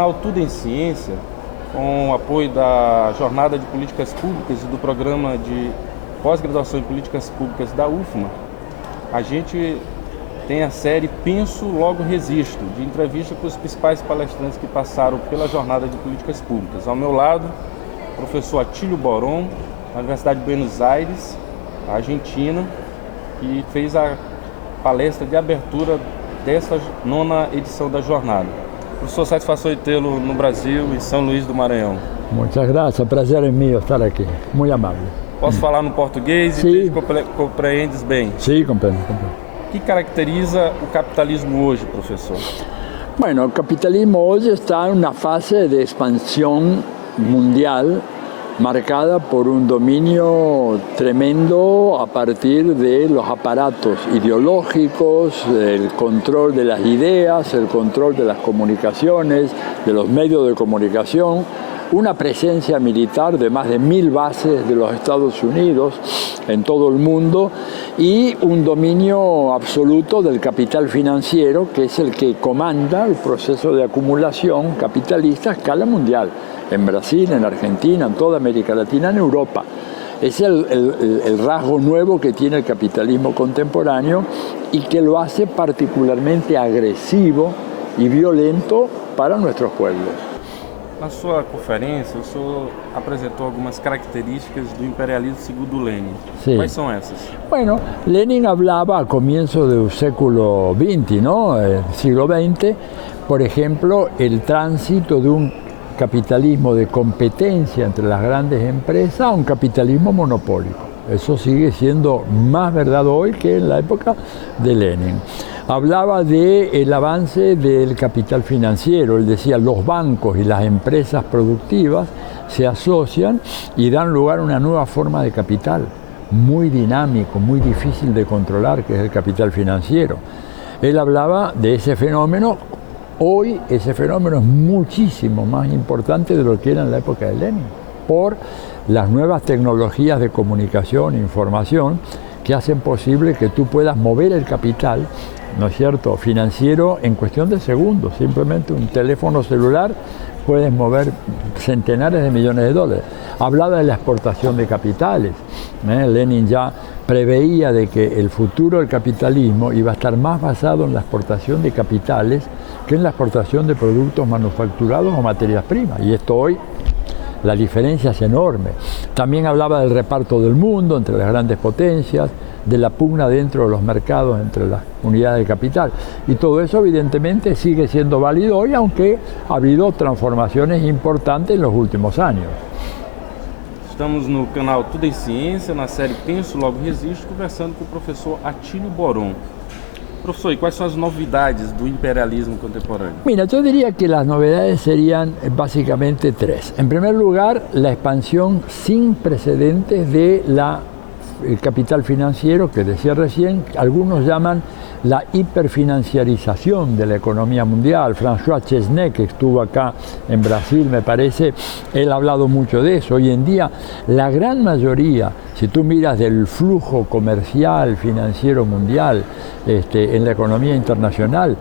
canal Tudo em Ciência, com o apoio da Jornada de Políticas Públicas e do Programa de Pós-Graduação em Políticas Públicas da UFMA, a gente tem a série Penso, Logo Resisto, de entrevista com os principais palestrantes que passaram pela Jornada de Políticas Públicas. Ao meu lado, o professor Atílio Boron, da Universidade de Buenos Aires, Argentina, que fez a palestra de abertura desta 9ª edição da jornada. Professor, satisfação de tê-lo no Brasil, em São Luís do Maranhão. Muchas gracias, prazer é meu estar aqui, muito amável. Posso falar no português e compreendes bem? Sim, compreendo. O que caracteriza o capitalismo hoje, professor? Bueno, el capitalismo hoy está en una fase de expansión mundial marcada por un dominio tremendo a partir de los aparatos ideológicos, el control de las ideas, el control de las comunicaciones, de los medios de comunicación, una presencia militar de más de 1000 bases de los Estados Unidos en todo el mundo y un dominio absoluto del capital financiero, que es el que comanda el proceso de acumulación capitalista a escala mundial, en Brasil, en Argentina, en toda América Latina, en Europa. Es el rasgo nuevo que tiene el capitalismo contemporáneo y que lo hace particularmente agresivo y violento para nuestros pueblos. Na sua conferência, o senhor apresentou algumas características do imperialismo segundo Lenin. Sí. Quais são essas? Bueno, Lenin hablaba a comienzo del século XX, ¿no? Siglo XX, por ejemplo, el tránsito de un capitalismo de competencia entre las grandes empresas a un capitalismo monopólico. Eso sigue siendo más verdad hoy que en la época de Lenin. Hablaba del avance del capital financiero. Él decía, los bancos y las empresas productivas se asocian y dan lugar a una nueva forma de capital, muy dinámico, muy difícil de controlar, que es el capital financiero. Él hablaba de ese fenómeno. Hoy ese fenómeno es muchísimo más importante de lo que era en la época de Lenin, por las nuevas tecnologías de comunicación e información que hacen posible que tú puedas mover el capital, ¿no es cierto?, financiero en cuestión de segundos. Simplemente un teléfono celular puedes mover centenares de millones de dólares. Hablaba de la exportación de capitales. Lenin ya preveía de que el futuro del capitalismo iba a estar más basado en la exportación de capitales que en la exportación de productos manufacturados o materias primas. Y esto hoy, la diferencia es enorme. También hablaba del reparto del mundo entre las grandes potencias, de la pugna dentro de los mercados entre las unidades de capital. Y todo eso evidentemente sigue siendo válido hoy, aunque ha habido transformaciones importantes en los últimos años. Estamos no canal Tudo em Ciência, na série Penso, Logo Resisto, conversando com o professor Atílio Boron. Profesor, ¿y cuáles son las novedades del imperialismo contemporáneo? Mira, yo diría que las novedades serían básicamente tres. En primer lugar, la expansión sin precedentes del capital financiero, que decía recién, algunos llaman la hiperfinanciarización de la economía mundial. François Chesney, que estuvo acá en Brasil, me parece, él ha hablado mucho de eso. Hoy en día, la gran mayoría, si tú miras del flujo comercial, financiero mundial, en la economía internacional,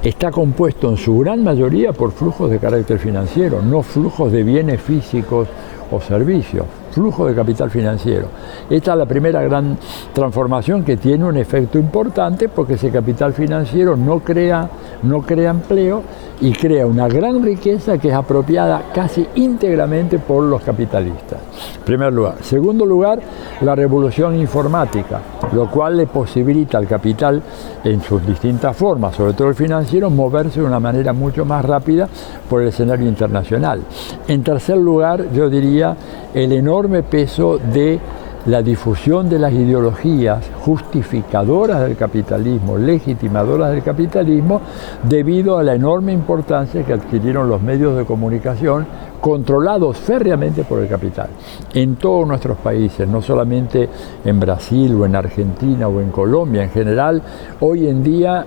está compuesto en su gran mayoría por flujos de carácter financiero, no flujos de bienes físicos o servicios, flujo de capital financiero. Esta es la primera gran transformación que tiene un efecto importante, porque ese capital financiero no crea empleo y crea una gran riqueza que es apropiada casi íntegramente por los capitalistas. En primer lugar. Segundo lugar, la revolución informática, lo cual le posibilita al capital en sus distintas formas, sobre todo el financiero, moverse de una manera mucho más rápida por el escenario internacional. En tercer lugar, yo diría el enorme peso de la difusión de las ideologías justificadoras del capitalismo, legitimadoras del capitalismo, debido a la enorme importancia que adquirieron los medios de comunicación controlados férreamente por el capital. En todos nuestros países, no solamente en Brasil o en Argentina o en Colombia, en general, hoy en día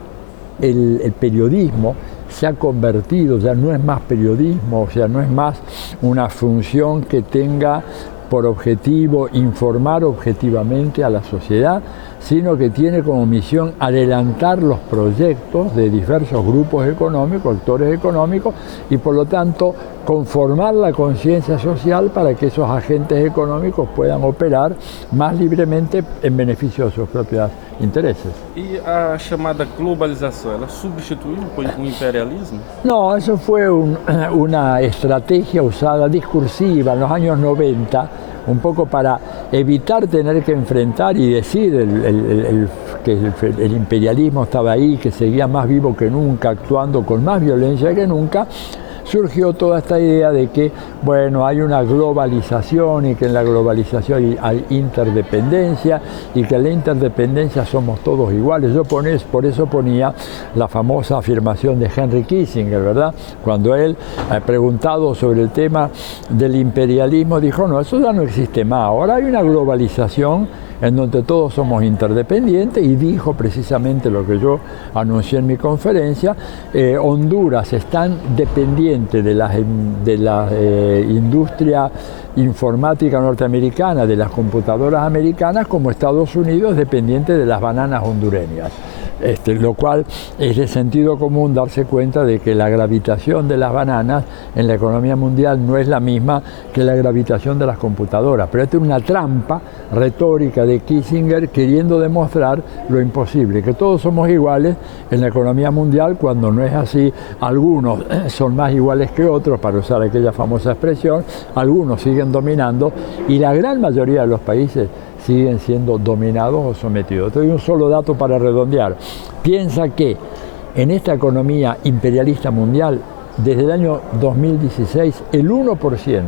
el periodismo se ha convertido, ya no es más periodismo, o sea, no es más una función que tenga por objetivo informar objetivamente a la sociedad, sino que tiene como misión adelantar los proyectos de diversos grupos económicos, actores económicos, y por lo tanto conformar la conciencia social para que esos agentes económicos puedan operar más libremente en beneficio de sus propios intereses. E a chamada globalização, ela substituiu o imperialismo? No, eso fue una estrategia usada discursiva en los años 90, un poco para evitar tener que enfrentar y decir que el imperialismo estaba ahí, que seguía más vivo que nunca, actuando con más violencia que nunca. Surgió toda esta idea de que, bueno, hay una globalización y que en la globalización hay interdependencia y que en la interdependencia somos todos iguales. Yo por eso ponía la famosa afirmación de Henry Kissinger, ¿verdad? Cuando él, preguntado sobre el tema del imperialismo, dijo, no, eso ya no existe más, ahora hay una globalización en donde todos somos interdependientes, y dijo precisamente lo que yo anuncié en mi conferencia. Honduras es tan dependiente de la industria informática norteamericana, de las computadoras americanas, como Estados Unidos es dependiente de las bananas hondureñas. Lo cual es de sentido común darse cuenta de que la gravitación de las bananas en la economía mundial no es la misma que la gravitación de las computadoras. Pero esta es una trampa retórica de Kissinger queriendo demostrar lo imposible, que todos somos iguales en la economía mundial, cuando no es así. Algunos son más iguales que otros, para usar aquella famosa expresión, algunos siguen dominando y la gran mayoría de los países siguen siendo dominados o sometidos. Te doy un solo dato para redondear. Piensa que en esta economía imperialista mundial, desde el año 2016, el 1%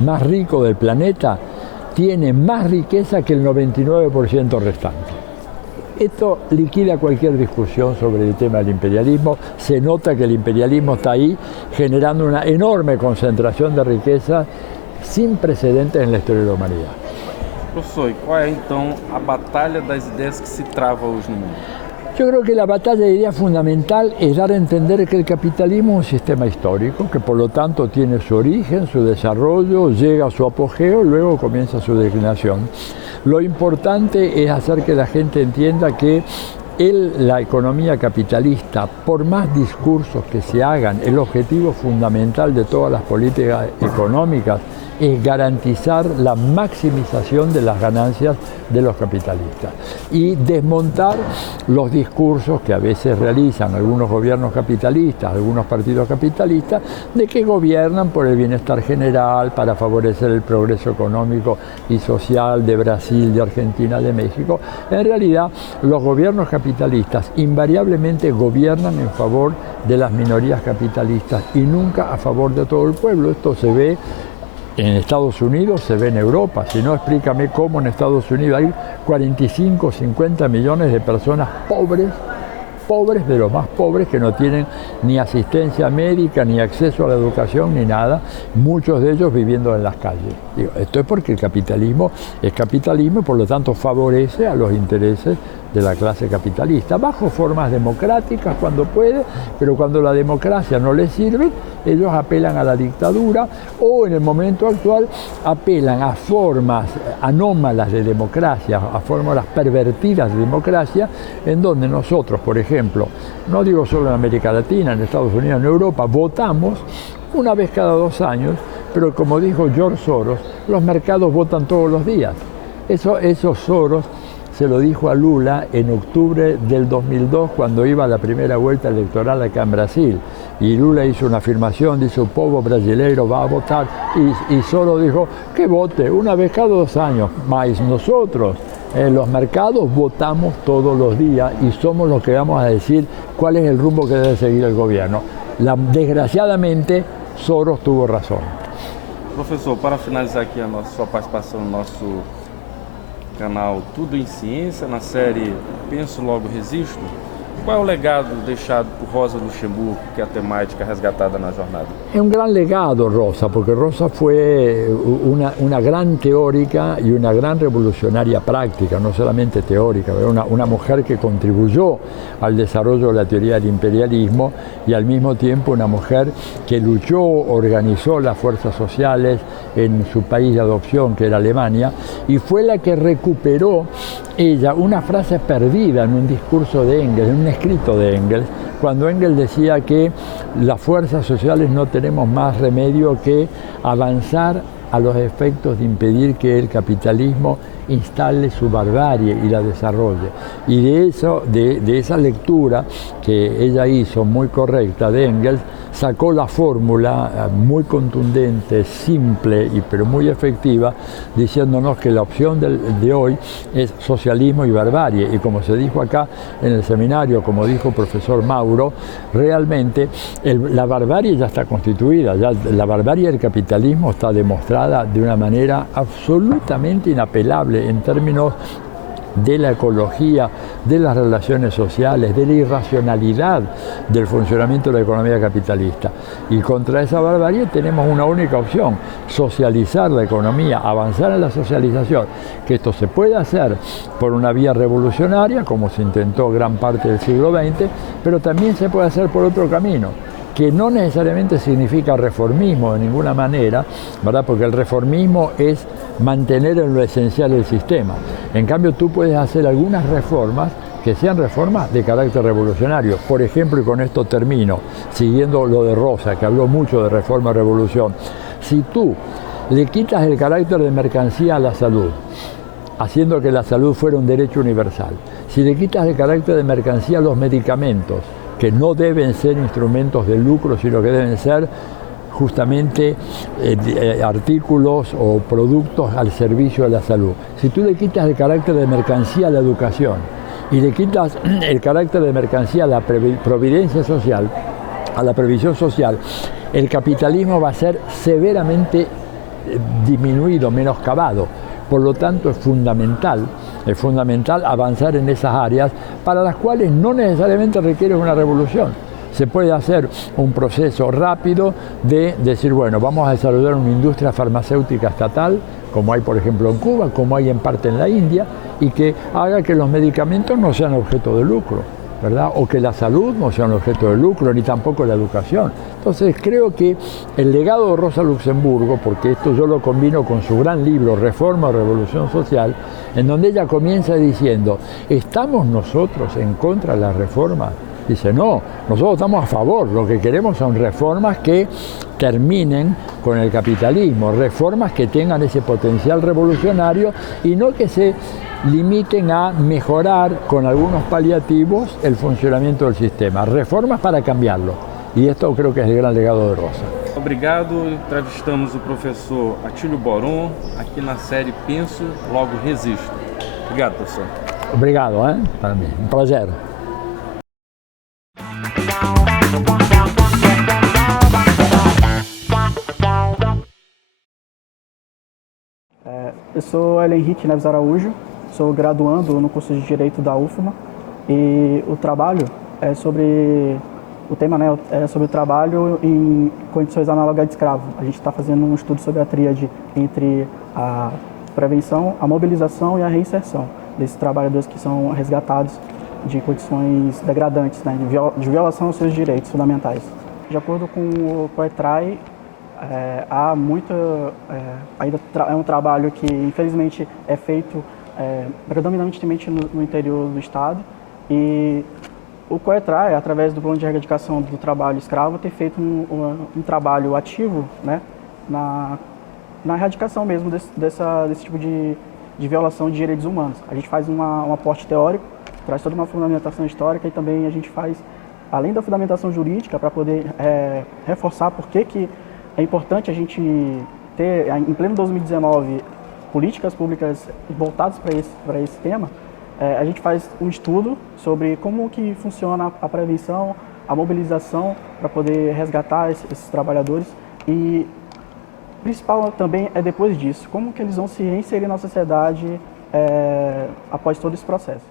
más rico del planeta tiene más riqueza que el 99% restante. Esto liquida cualquier discusión sobre el tema del imperialismo. Se nota que el imperialismo está ahí generando una enorme concentración de riqueza sin precedentes en la historia de la humanidad. Professor, e qual é então a batalha das ideias que se trava hoje no mundo? Yo creo que la batalla de ideas fundamental es dar a entender que el capitalismo es un sistema histórico, que por lo tanto tiene su origen, su desarrollo, llega a su apogeo y luego comienza su declinación. Lo importante es hacer que la gente entienda que la economía capitalista, por más discursos que se hagan, el objetivo fundamental de todas las políticas económicas es garantizar la maximización de las ganancias de los capitalistas y desmontar los discursos que a veces realizan algunos gobiernos capitalistas, algunos partidos capitalistas, de que gobiernan por el bienestar general, para favorecer el progreso económico y social de Brasil, de Argentina, de México. En realidad, los gobiernos capitalistas invariablemente gobiernan en favor de las minorías capitalistas y nunca a favor de todo el pueblo. Esto se ve en Estados Unidos, se ve en Europa. Si no, explícame cómo en Estados Unidos hay 45 o 50 millones de personas pobres de los más pobres, que no tienen ni asistencia médica, ni acceso a la educación, ni nada, muchos de ellos viviendo en las calles. Esto es porque el capitalismo es capitalismo y por lo tanto favorece a los intereses de la clase capitalista, bajo formas democráticas cuando puede, pero cuando la democracia no les sirve, ellos apelan a la dictadura o en el momento actual apelan a formas anómalas de democracia, a formas pervertidas de democracia, en donde nosotros, por ejemplo, no digo solo en América Latina, en Estados Unidos, en Europa, votamos una vez cada 2 años, pero como dijo George Soros, los mercados votan todos los días. Esos Soros se lo dijo a Lula en octubre del 2002, cuando iba a la primera vuelta electoral acá en Brasil. Y Lula hizo una afirmación, dice, el pueblo brasileiro va a votar. Y Soros dijo, que vote una vez cada 2 años. Mas nosotros, en los mercados, votamos todos los días y somos los que vamos a decir cuál es el rumbo que debe seguir el gobierno. Desgraciadamente, Soros tuvo razón. Professor, para finalizar aqui a sua participação no nosso canal Tudo em Ciência, na série Penso Logo Resisto, Qual é o legado deixado por Rosa Luxemburgo, que é a temática resgatada na jornada? Es un gran legado Rosa, porque Rosa fue una gran teórica y una gran revolucionaria práctica, no solamente teórica, pero una mujer que contribuyó al desarrollo de la teoría del imperialismo y al mismo tiempo una mujer que luchó, organizó las fuerzas sociales en su país de adopción, que era Alemania, y fue la que recuperó ella una frase perdida en un discurso de Engels, en un escrito de Engels, cuando Engels decía que las fuerzas sociales no tenemos más remedio que avanzar a los efectos de impedir que el capitalismo instale su barbarie y la desarrolle. Y de esa lectura que ella hizo, muy correcta, de Engels, sacó la fórmula muy contundente, simple pero muy efectiva, diciéndonos que la opción de hoy es socialismo y barbarie. Y como se dijo acá en el seminario, como dijo el profesor Mauro, realmente la barbarie ya está constituida, ya la barbarie del capitalismo está demostrada de una manera absolutamente inapelable en términos de la ecología, de las relaciones sociales, de la irracionalidad del funcionamiento de la economía capitalista. Y contra esa barbarie tenemos una única opción: socializar la economía, avanzar en la socialización, que esto se puede hacer por una vía revolucionaria, como se intentó gran parte del siglo XX, pero también se puede hacer por otro camino, que no necesariamente significa reformismo de ninguna manera, ¿verdad? Porque el reformismo es mantener en lo esencial el sistema. En cambio, tú puedes hacer algunas reformas que sean reformas de carácter revolucionario. Por ejemplo, y con esto termino, siguiendo lo de Rosa, que habló mucho de reforma y revolución, si tú le quitas el carácter de mercancía a la salud, haciendo que la salud fuera un derecho universal, si le quitas el carácter de mercancía a los medicamentos, que no deben ser instrumentos de lucro, sino que deben ser justamente artículos o productos al servicio de la salud. Si tú le quitas el carácter de mercancía a la educación y le quitas el carácter de mercancía a la providencia social, a la previsión social, el capitalismo va a ser severamente disminuido, menoscabado. Por lo tanto, es fundamental avanzar en esas áreas para las cuales no necesariamente requiere una revolución. Se puede hacer un proceso rápido de decir, bueno, vamos a desarrollar una industria farmacéutica estatal, como hay por ejemplo en Cuba, como hay en parte en la India, y que haga que los medicamentos no sean objeto de lucro, ¿verdad? O que la salud no sea un objeto de lucro, ni tampoco la educación. Entonces creo que el legado de Rosa Luxemburgo, porque esto yo lo combino con su gran libro Reforma o Revolución Social, en donde ella comienza diciendo, ¿estamos nosotros en contra de la reforma? Dice, no, nosotros estamos a favor, lo que queremos son reformas que terminen con el capitalismo, reformas que tengan ese potencial revolucionario y no que se limiten a mejorar con algunos paliativos el funcionamiento del sistema, reformas para cambiarlo. E esto creo que é o grande legado de Rosa. Obrigado. Entrevistamos o professor Atílio Boron aqui na série Penso, Logo Resisto. Obrigado, professor. Obrigado, para mim. Um prazer. Eu sou Hélio Henrique Neves Araújo, sou graduando no curso de Direito da UFMA e o trabalho é sobre... O tema, né, é sobre o trabalho em condições análogas de escravo. A gente está fazendo um estudo sobre a tríade entre a prevenção, a mobilização e a reinserção desses trabalhadores que são resgatados de condições degradantes, né, de violação aos seus direitos fundamentais. De acordo com o COETRAI, há muita... ainda é um trabalho que, infelizmente, é feito predominantemente no interior do Estado e o COETRAI, através do Plano de Erradicação do Trabalho Escravo, tem feito um trabalho ativo, né, na erradicação mesmo desse tipo de violação de direitos humanos. A gente faz um aporte teórico, traz toda uma fundamentação histórica e também a gente faz, além da fundamentação jurídica, para poder reforçar por que é importante a gente ter, em pleno 2019, políticas públicas voltadas para esse tema. A gente faz um estudo sobre como que funciona a prevenção, a mobilização para poder resgatar esses trabalhadores e o principal também é depois disso, como que eles vão se reinserir na sociedade após todo esse processo.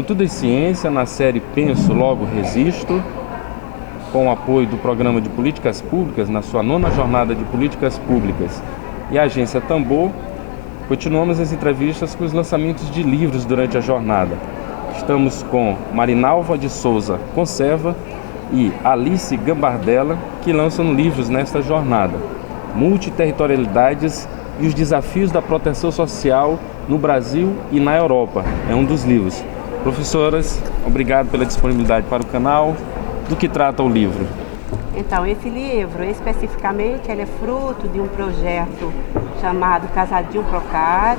No Tudo em Ciência, na série Penso, Logo Resisto, com o apoio do Programa de Políticas Públicas, na sua 9ª Jornada de Políticas Públicas, e a Agência Tambor, continuamos as entrevistas com os lançamentos de livros durante a jornada. Estamos com Marinalva de Souza Conserva e Alice Gambardella, que lançam livros nesta jornada. Multiterritorialidades e os desafios da proteção social no Brasil e na Europa é um dos livros. Professoras, obrigado pela disponibilidade para o canal. Do que trata o livro? Então, esse livro, especificamente, ele é fruto de um projeto chamado Casadinho Procad,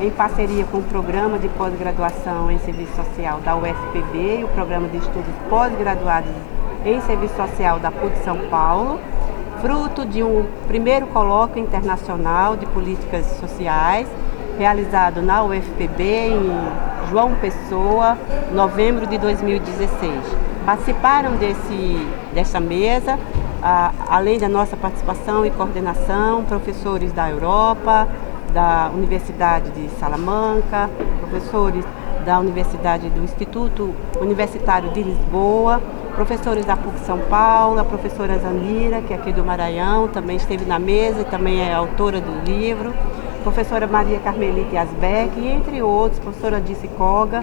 em parceria com o Programa de Pós-Graduação em Serviço Social da UFPB e o Programa de Estudos Pós-Graduados em Serviço Social da PUC São Paulo, fruto de um primeiro colóquio internacional de políticas sociais, realizado na UFPB em João Pessoa, novembro de 2016. Participaram dessa mesa, além da nossa participação e coordenação, professores da Europa, da Universidade de Salamanca, professores da Universidade do Instituto Universitário de Lisboa, professores da PUC São Paulo, a professora Zanira, que é aqui do Maranhão, também esteve na mesa e também é autora do livro, professora Maria Carmelite Asbeck, e entre outros, professora Dice Koga.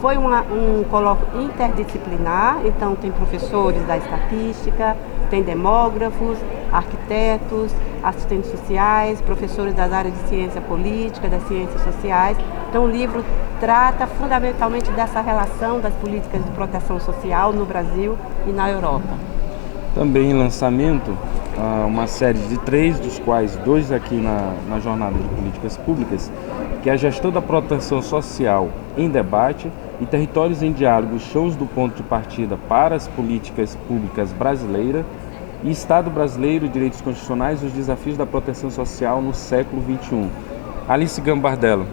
Foi um colóquio interdisciplinar, então tem professores da estatística, tem demógrafos, arquitetos, assistentes sociais, professores das áreas de ciência política, das ciências sociais. Então o livro trata fundamentalmente dessa relação das políticas de proteção social no Brasil e na Europa. Também em lançamento, uma série de 3, dos quais 2 aqui na Jornada de Políticas Públicas, que é a Gestão da Proteção Social em Debate e Territórios em Diálogo, Shows do Ponto de Partida para as Políticas Públicas Brasileiras e Estado Brasileiro, Direitos Constitucionais e os Desafios da Proteção Social no Século XXI. Alice Gambardella,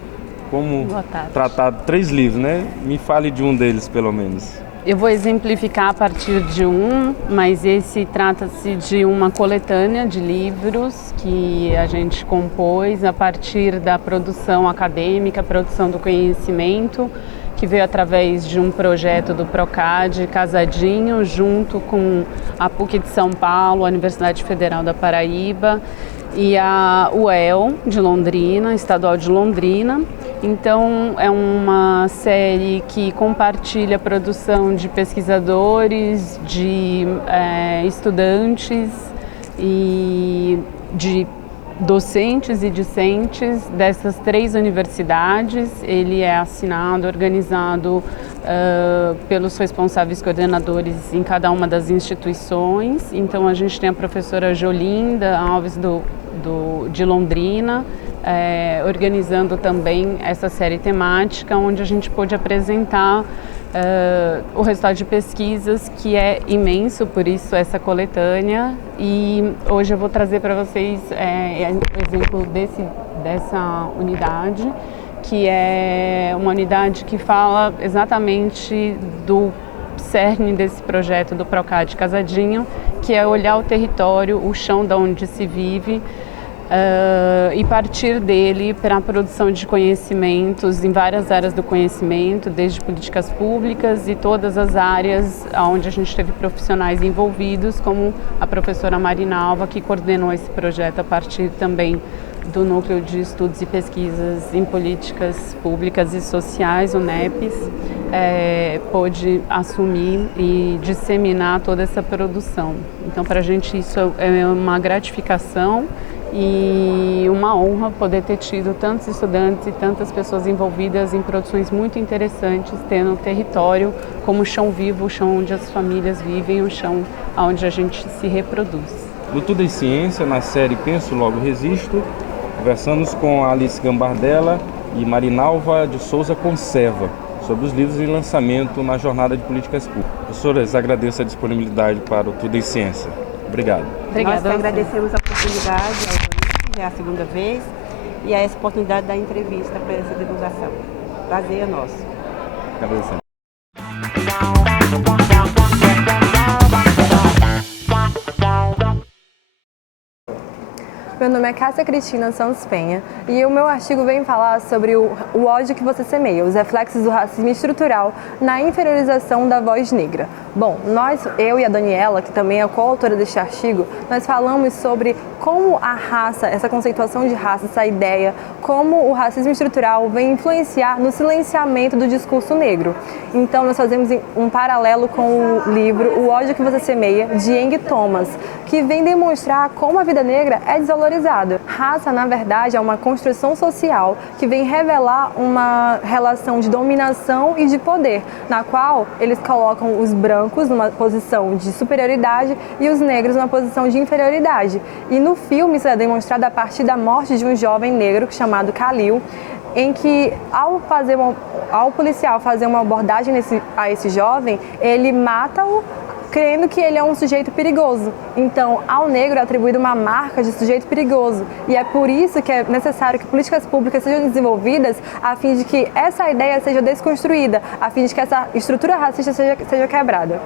como tratado 3 livros, né? Me fale de um deles, pelo menos. Eu vou exemplificar a partir de um, mas esse trata-se de uma coletânea de livros que a gente compôs a partir da produção acadêmica, produção do conhecimento, que veio através de um projeto do Procad Casadinho, junto com a PUC de São Paulo, a Universidade Federal da Paraíba e a UEL de Londrina, Estadual de Londrina. Então é uma série que compartilha a produção de pesquisadores, de estudantes e de docentes e discentes dessas 3 universidades. Ele é assinado, organizado pelos responsáveis coordenadores em cada uma das instituições. Então a gente tem a professora Jolinda Alves de Londrina, organizando também essa série temática, onde a gente pôde apresentar o resultado de pesquisas, que é imenso, por isso essa coletânea. E hoje eu vou trazer para vocês o exemplo dessa unidade, que é uma unidade que fala exatamente do cerne desse projeto do Procad Casadinho, que é olhar o território, o chão de onde se vive, e partir dele para a produção de conhecimentos em várias áreas do conhecimento, desde políticas públicas e todas as áreas onde a gente teve profissionais envolvidos, como a professora Marinalva, que coordenou esse projeto a partir também do Núcleo de Estudos e Pesquisas em Políticas Públicas e Sociais, o NEPES, pôde assumir e disseminar toda essa produção. Então, para a gente isso é uma gratificação e uma honra poder ter tido tantos estudantes e tantas pessoas envolvidas em produções muito interessantes, tendo o território como o chão vivo, o chão onde as famílias vivem, o chão onde a gente se reproduz. No Tudo em Ciência, na série Penso, Logo Resisto, conversamos com Alice Gambardella e Marinalva de Souza Conserva sobre os livros em lançamento na Jornada de Políticas Públicas. Professoras, agradeço a disponibilidade para o Tudo em Ciência. Obrigado. Nós que agradecemos a oportunidade, ao Luiz, já é a segunda vez, e a essa oportunidade da entrevista para essa divulgação. Prazer é nosso. Agradecemos. Meu nome é Cássia Cristina Santos Penha e o meu artigo vem falar sobre o ódio que você semeia, os reflexos do racismo estrutural na inferiorização da voz negra. Bom, eu e a Daniela, que também é coautora deste artigo, nós falamos sobre como a raça, essa conceituação de raça, essa ideia, como o racismo estrutural vem influenciar no silenciamento do discurso negro. Então, nós fazemos um paralelo com o livro O Ódio que Você Semeia, de Eng Thomas, que vem demonstrar como a vida negra é desvalorizada. Raça, na verdade, é uma construção social que vem revelar uma relação de dominação e de poder, na qual eles colocam os brancos numa posição de superioridade e os negros numa posição de inferioridade. E no filme isso é demonstrado a partir da morte de um jovem negro chamado Khalil, em que ao policial fazer uma abordagem a esse jovem, ele mata-o crendo que ele é um sujeito perigoso. Então, ao negro é atribuída uma marca de sujeito perigoso. E é por isso que é necessário que políticas públicas sejam desenvolvidas a fim de que essa ideia seja desconstruída, a fim de que essa estrutura racista seja quebrada.